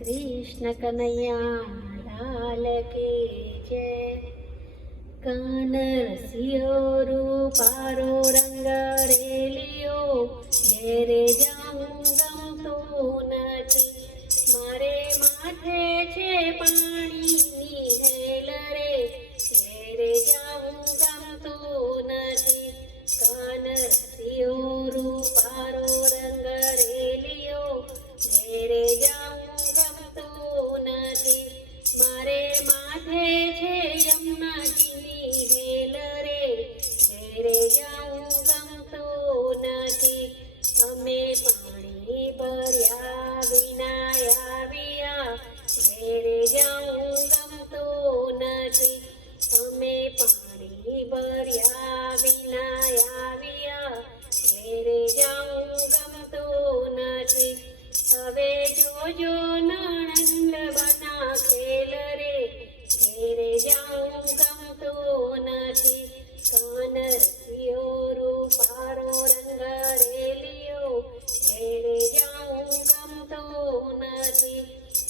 कृष्ण कन्हैया लाल की जय। कान रसियो रूपारो रंग रेलियो ઘેરે જાઉં ગમતું નથી, મારે માથે છે પાણીની હેલ રે, ઘેરે જાઉં ગમતું નથી. કાન રસિયો રૂપારો રંગ રેલિયો ઘેરે જાઉં ગમતું નથી, મારે માથે છે યમુનાજીની હેલ રે, ઘેરે જાઉં ગમતું નથી. અમે પાણી ભર્યા વિના આવ્યા, ઘેરે જાઉં ગમતું નથી. અમે પાણી ભર્યા વિના આવ્યા, ઘેરે જાઉં ગમતું નથી. હવે જોજો નણંદ બના ખેલ રે, ઘેરે જાઉં ગમતું નથી. કાન રસિયો રૂપારો રંગ રેલિયો ઘેરે જાઉં ગમતું નથી,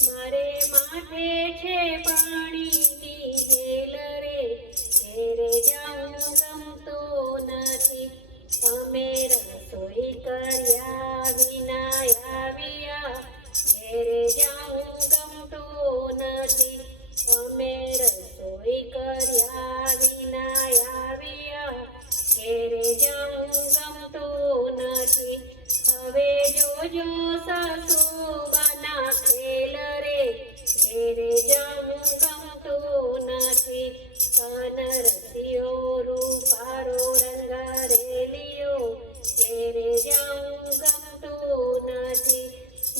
મારે માથે છે પાણીની હેલ રે, ઘેરે જાઉં ગમતું નથી. અમે રસોઈ કર્યા વિના આવ્યા, ઘેરે જાઉં ગમતું નથી. અમે રસોઈ કર્યા વિના આવ્યા, ઘેરે જાઉં ગમતું નથી. હવે જોજો સાસુબાના ખેલ રે, ઘેરે જાઉં ગમતું નથી. કાન રસિયો રૂપારો રંગ રેલિયો ઘેરે જાઉં ગમતું નથી,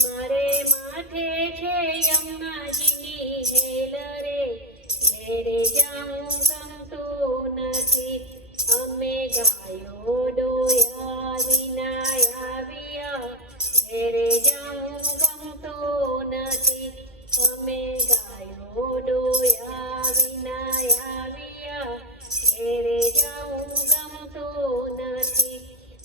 મારે માથે છે યમુનાજીની હેલ રે, ઘેરે જાઉં ગમતું નથી. અમે ગાયો ડોયા વિના આવ્યા, ઘેરે જાઉં ગમતું નથી. અમે ગાયો ડોયા વિના આવ્યા, ઘેરે જાઉં ગમતું નથી.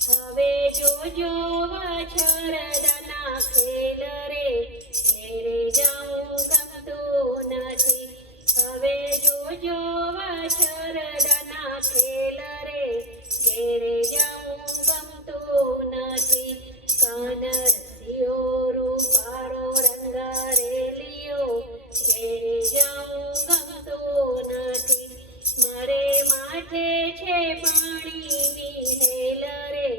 હવે જોજો વાછરડાના ખેલ રે, ઘેરે જાઉં ગમતું નથી. હવે જોજો વાછરડાના ખેલ રે, ઘેરે જાઉં ગમતું નથી. કાન રસિયો રૂપારો રંગ રેલિયો ઘેરે જાઉં ગમતું નથી, મારે માથે છે પાણીની હેલ રે,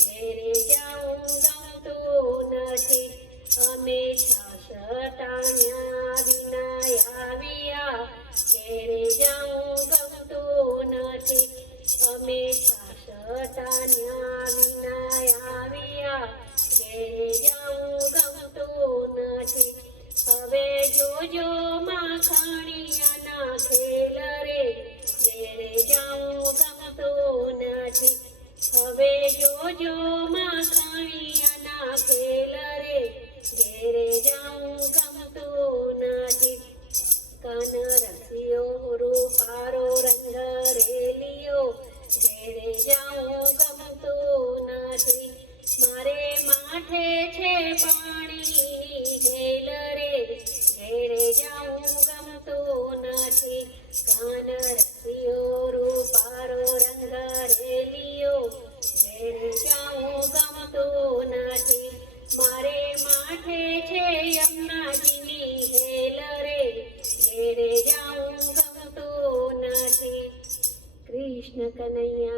ઘેરે જાઉં ગમતું નથી. અમે છાશ ટાણ્યા વિના આવ્યા, ઘેરે જાઉં ગમતું નથી. અમે છાશ ટાણ્યા વિના આવ્યા, ઘેરે જાઉં ગમતું નથી. હવે જોજો માખણિયાના ખેલ રે, ઘેરે જાઉં ગમતું નથી. હવે જોજો માખણિયાના ખેલ રે, ઘેરે જાઉં ગમતું નથી. કાન રસિયો રૂપારો રંગ રેલિયો ઘેરે જાઉં ગમતું નથી, મારે માથે છે પાણીની હેલ રે, ઘેરે જાઉં ગમતું નથી. કાન રસિયો રૂપારો રંગ રેલિયો ઘેરે જાઉં ગમતું નથી, મારે માથે છે યમુનાજીની હેલ રે, ઘેરે જાઉં ગમતું નથી. કૃષ્ણ કનૈયા